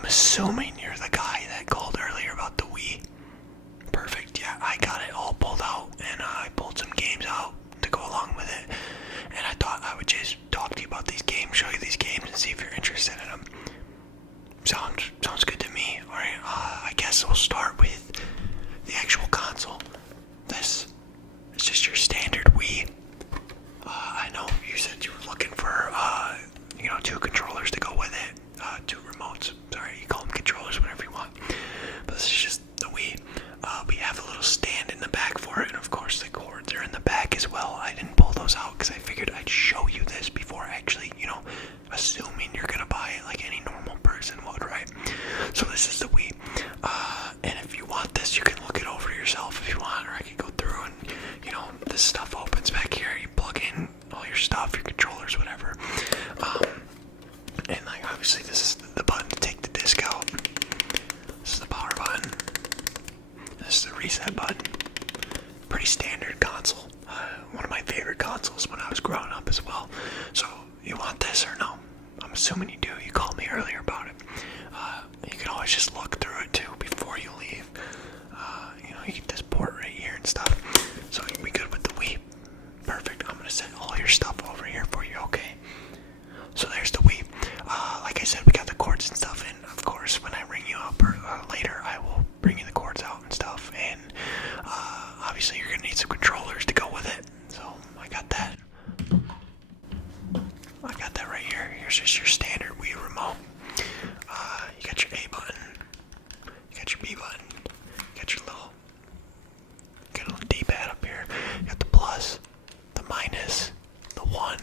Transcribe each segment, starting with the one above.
I'm assuming you're the guy that called earlier about the Wii. Perfect, yeah, I got it all pulled out, and I pulled some games out to go along with it. And I thought I would just talk to you about these games, show you these games, and see if you're interested in them. Sounds good to me. Alright, I guess we'll start with the actual console. This is just your standard Wii. I know you said you were looking for, 2 controllers to go with it. 2 remotes. Sorry, you call them controllers, whatever you want. But this is just the Wii. We have a little stand in the back for it, and of course the cords are in the back as well. I didn't pull those out because I figured I'd show you this before actually, assuming you're gonna buy it like any normal person would, right? So this is the Wii. And if you want this, you can look it over yourself if you want, or I can go through and, this stuff opens back here. You plug in all your stuff, your controllers, whatever. And obviously this is the button to take the disc out. This is the power button. This is the reset button. Pretty standard console. One of my favorite consoles when I was growing up as well. So, you want this or no? I'm assuming you do. You called me earlier about it. You can always just look through it too before you leave. You get this port right here and stuff. So you'll be good with the Wii. Perfect. I'm gonna set all your stuff over here for you, okay? So there's the Wii. Like I said, we got the cords and stuff, and of course, when I ring you up or later, I will bring you the cords out and stuff. And obviously, you're gonna need some controllers to go with it. So I got that. I got that right here. Here's just your standard Wii remote. You got your A button. You got your B button. You got your little D-pad up here. You got the plus, the minus, the 1,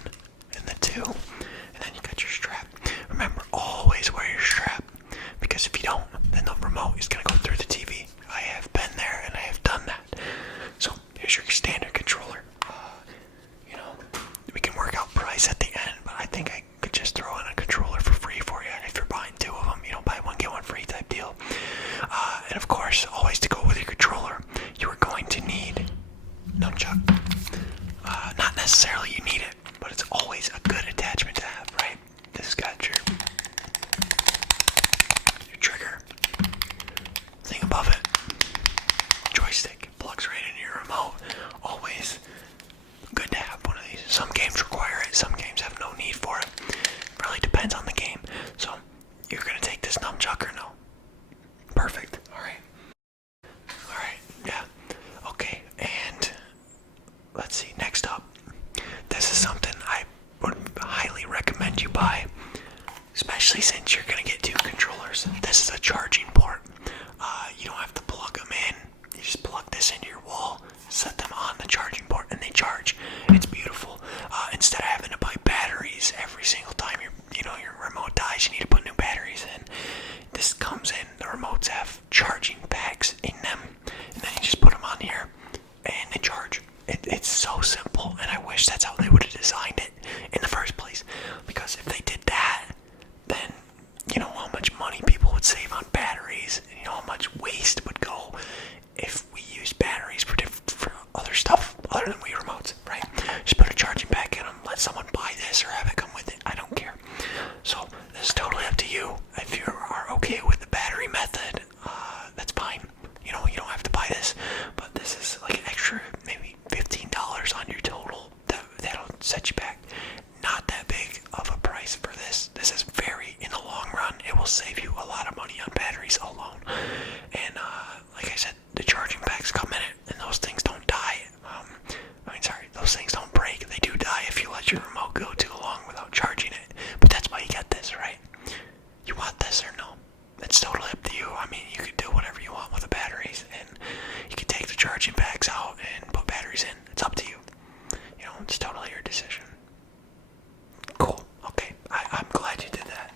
and the 2. And then you got your strap. Remember, always wear your strap. Because if you don't, then the remote is going to go through the TV. I have been there and I have done that. So, here's your standard controller. We can work out price at the end, but I think I could just throw in a controller for free for you if you're buying 2 of them. Buy 1, get 1 free type deal. And of course, always to go with your controller, you are going to need nunchuck. Not necessarily you need it, but it's always a good attachment to have, right? This has got your trigger, thing above it, joystick, plugs right into your remote. Always good to have one of these. Some games require it, some games have no need for it. Really depends on the game. So, you're gonna take this nunchuck or no? Perfect. Alright, yeah. Okay, and let's see, next up. This is something I would highly recommend you buy, especially since you're gonna get 2 controllers. This is a charging port. You don't have to plug them in. You just plug this into your wall, set them on the charging port, and they charge. It's beautiful. Instead of having to buy batteries every single time your remote dies, you need to put new batteries in. This comes in. The remotes have charging packs in them, and then you just put them on here, and they charge. It's so simple, and I wish that's how they would have designed it in the first place. Because if they did that, then you know how much money people would save on batteries, and you know how much waste would go if we used batteries for other stuff other than Wii remotes, right? Just put a charging pack in them, let someone buy this or have it come with it. I don't care. So this is totally up to you. If you are okay with the battery method, that's fine. You don't have to buy this, but this is like an extra maybe $15 on your total. That'll set you back. Not that big of a price for this. This is in the long run, it will save you a lot of money on batteries alone. And like I said, the charging packs come in it, and those things don't die. Those things don't break. They do die if you let your remote go too long without charging it. But that's why you got this, right? You want this or no? It's totally up to you. You could do whatever you want with the batteries, and you can take the charging packs out and put batteries in. It's up to you. It's totally your decision. Cool. Okay. I'm glad you did that.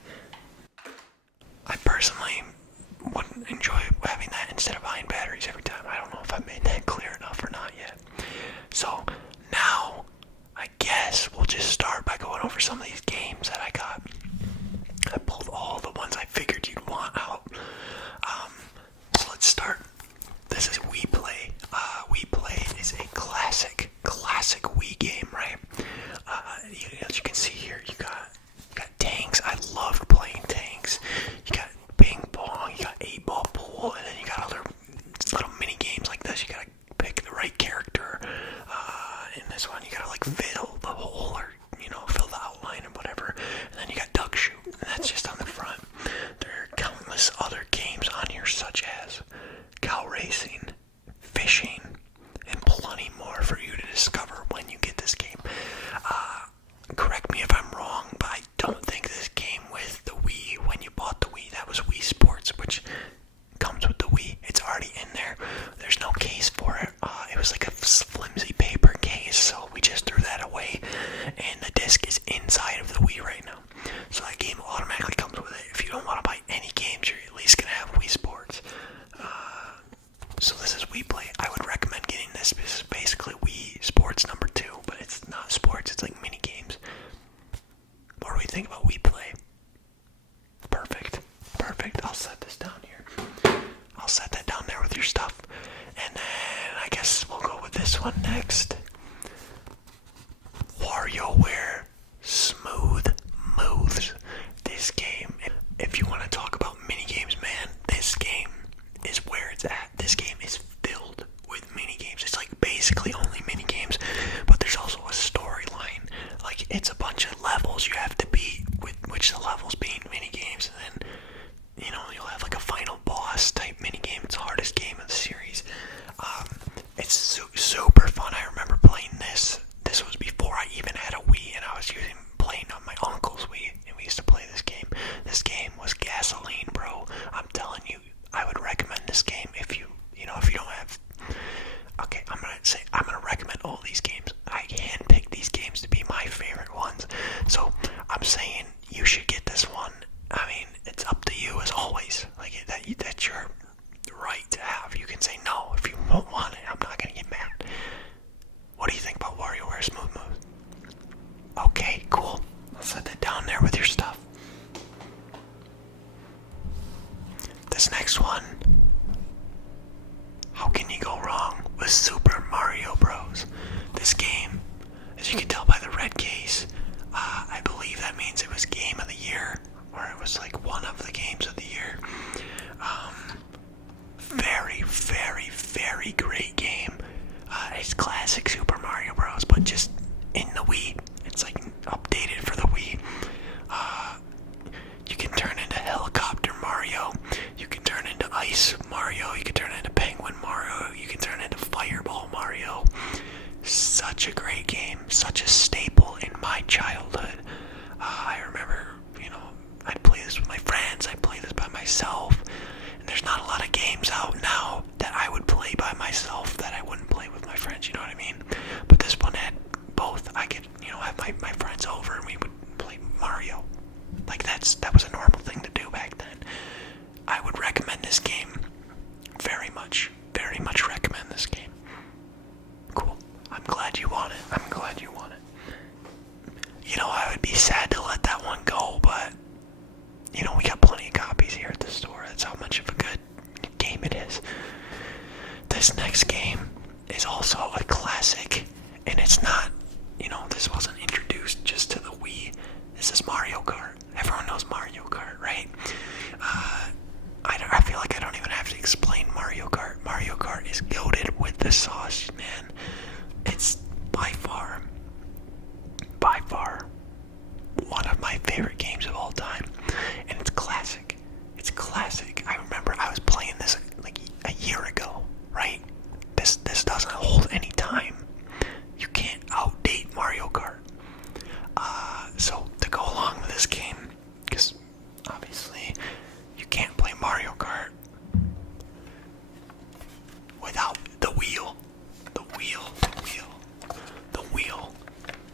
there with your stuff. This next one, how can you go wrong with Super Mario Bros? This game, as you can tell by the red case, I believe that means it was Game of the Year, or it was like one of the games of the year. Very, very, very great game. It's classic Super Mario Bros, but just in the Wii. It's like updated for the Wii. You can turn into Helicopter Mario. You can turn into Ice Mario. You can turn into Penguin Mario. You can turn into Fireball Mario. Such a great game. Such a staple in my childhood. I remember, I'd play this with my friends. I'd play this by myself. And there's not a lot of games out now that I would play by myself that I wouldn't play with my friends, you know what I mean? But this one had both. I could, have my friends over and we would play Mario. Like that was a normal thing to do back then. I would recommend this game very much recommend this game. Cool. I'm glad you want it. I would be sad to let that one go, but we got plenty of copies here at the store. That's how much of a good game it is. This next game is also a classic, and it's not, this wasn't introduced just to the Wii. This is Mario Kart. Everyone knows Mario Kart, right? I feel like I don't even have to explain Mario Kart. Mario Kart is goated with the sauce, man. It's by far one of my favorite games of all time, and it's classic. I remember I was playing this like a year ago, right? This doesn't hold any time. You can't outdate Mario Kart. So to go along with this game, because obviously you can't play Mario Kart without the wheel.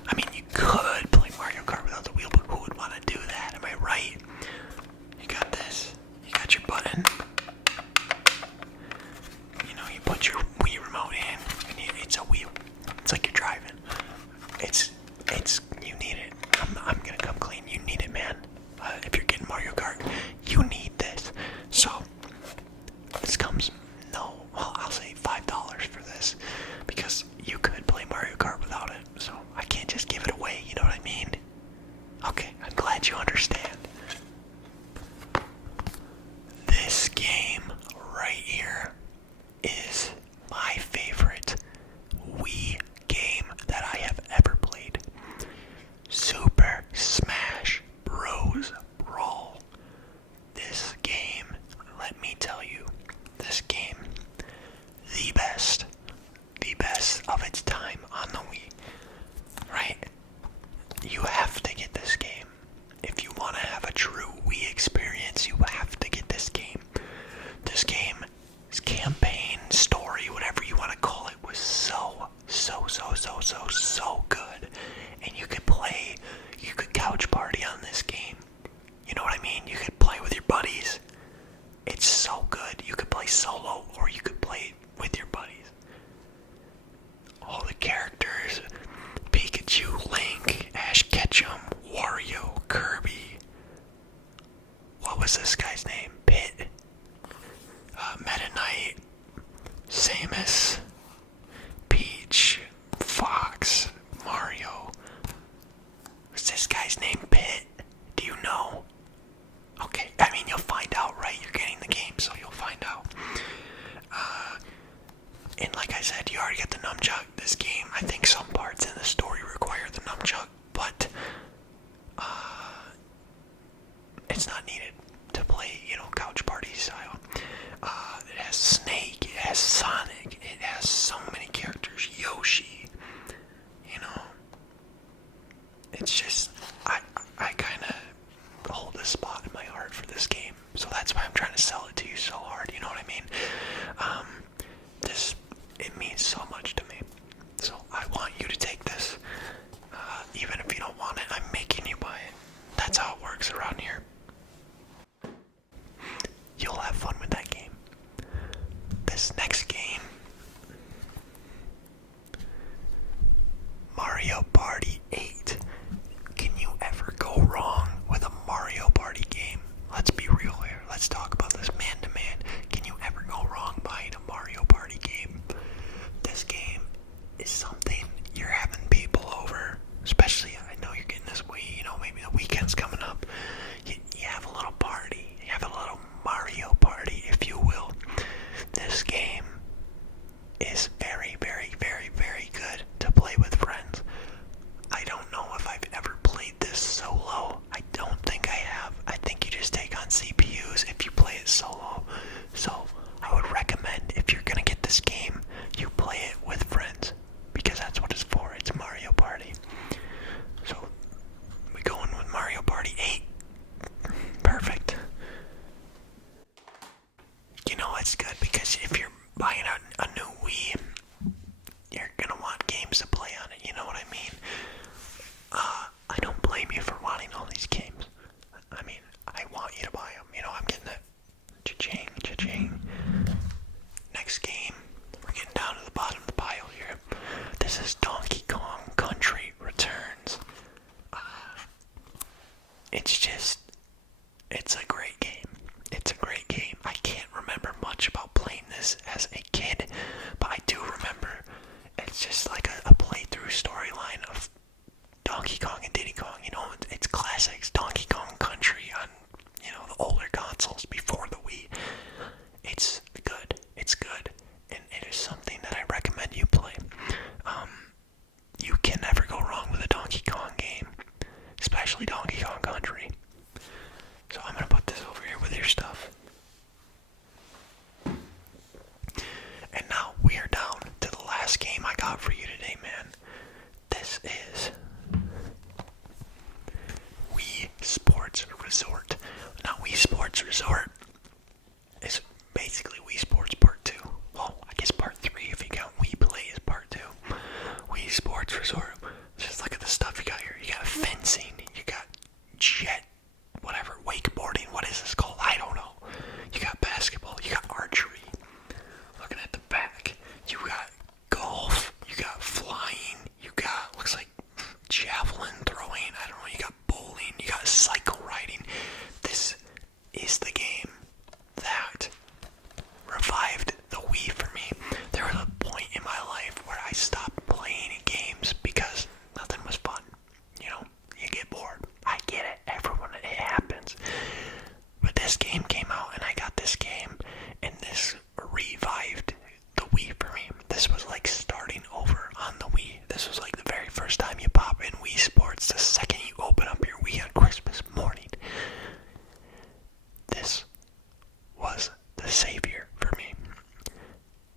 I mean, you could play Mario Kart without the wheel, but who would want to do that? Am I right? You got this. You got your button. You put your Wii Remote in, and it's a wheel. It's like you're driving. You need it. I'm gonna come clean. You need it, man. If you're getting Mario Kart, you need this. So, this comes, I'll say $5 for this, because you could play Mario Kart without it, so I can't just give it away, you know what I mean? Okay, I'm glad you understand. This game right here is my favorite Wii game that I have ever played. Super Smash Bros. Brawl. This game, let me tell you, the best of its time on the Wii, right? You have to get this game. If you want to have a true Wii experience, you have to get this game. This game's campaign, story, whatever you want to call it, was so good. And you could couch party on this game. You know what I mean? You could play with your buddies. It's so good. You could play solo, or you could play with your buddies. All the characters: Pikachu, Link, Ash Ketchum, Wario, Kirby. What was this guy's name? Pit. Meta Knight, Samus, Peach, Fox, Mario. Was this guy's name Pit? Do you know? Okay, I mean, you'll find out, right? You're getting the game, so you'll find out. And like I said, you already got the nunchuck. This game, I think some parts in the story require the nunchuck, but it's not needed to play, couch party style. It has Snake, it has Sonic, it has so many characters, Yoshi, It's just, I kind of hold a spot in my heart for this game, so that's why I'm trying to sell it to you so hard, you know what I mean? It means so much to me, so I want you to take this. Even if you don't want it, I'm making you buy it. That's how it works around here. it's a great game. It's a great game. I can't remember much about playing this as a kid, but I do remember it's just like a playthrough storyline of Donkey Kong and Diddy Kong. It's classics. Donkey Kong Country on, the older consoles before the Wii. It's good. It's good. And it is something that I recommend you play. You can never go wrong with a Donkey Kong game, especially Donkey Kong Country. So I'm going to put this over here with your stuff. And now we are down to the last game I got for you today, man. This is Wii Sports Resort. Now, Wii Sports Resort is basically Wii Sports Part 2. Well, I guess Part 3 if you count Wii Play as Part 2. Wii Sports Resort. Just look at the stuff you got here. You got fencing. You got jet, whatever, wakeboarding. What is this called? I don't know. You got basketball. You got archery. Looking at the back, you got golf. You got flying. You got, looks like javelin throwing. I don't know. You got bowling. You got cycle riding. This is the game that revived the Wii for me. There was a point in my life where I stopped playing games because nothing was fun. You get bored. I get it. Everyone, it happens. But this game came out and I got this game and this revived the Wii for me. This was like starting over on the Wii. This was like the very first time you pop in Wii Sports, the second you open up your Wii on Christmas morning. This was the savior for me.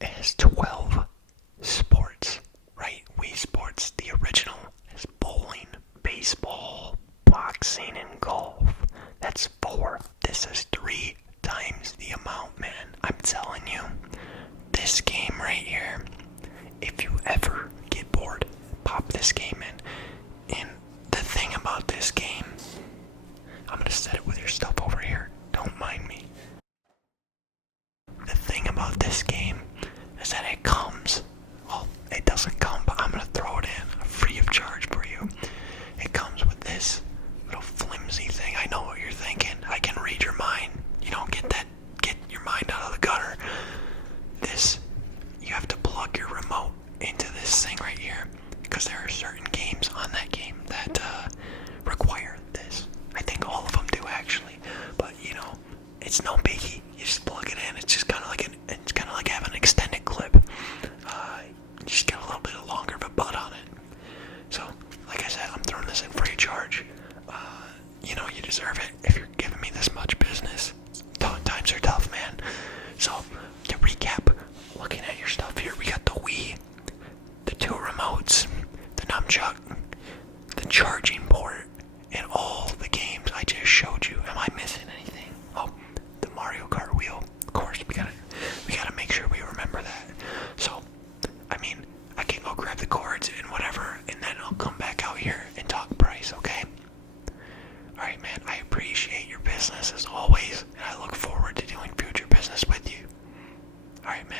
It has 12 sports, right? Wii Sports, the original, is bowling, baseball, boxing, and golf. That's 4. This is 3 times the amount, man. I'm telling you, this game right here, if you ever get bored, pop this game in. And the thing about this game, I'm going to set it with your stuff over here. Don't mind me. The thing about this game is that it comes, well, it doesn't come, but I'm going to throw it in free of charge for you. It comes with this little flimsy thing. I know what you're thinking. I can read your mind. Get your mind out of the gutter. You have to plug your remote into this thing right here, because there are certain games on that game that require this. I think all of them do actually, but it's no biggie. You just plug it in. It's just kind of like having an extended clip. You just get a little bit longer of a butt on it. So, like I said, I'm throwing this in free of charge. You deserve it if you're giving me this much business. Times are tough, man. So, to recap, looking at your stuff here, we got the Wii, the 2 remotes, the nunchuck, the charging port, and all the games I just showed you. Am I missing anything? Oh, the Mario Kart wheel. Of course, we gotta make sure we remember that. So, I can go grab the cords and whatever, and then I'll come back out here and talk price, okay? Alright, man, I appreciate your business as always, and I look forward to doing future business with you. Alright, man.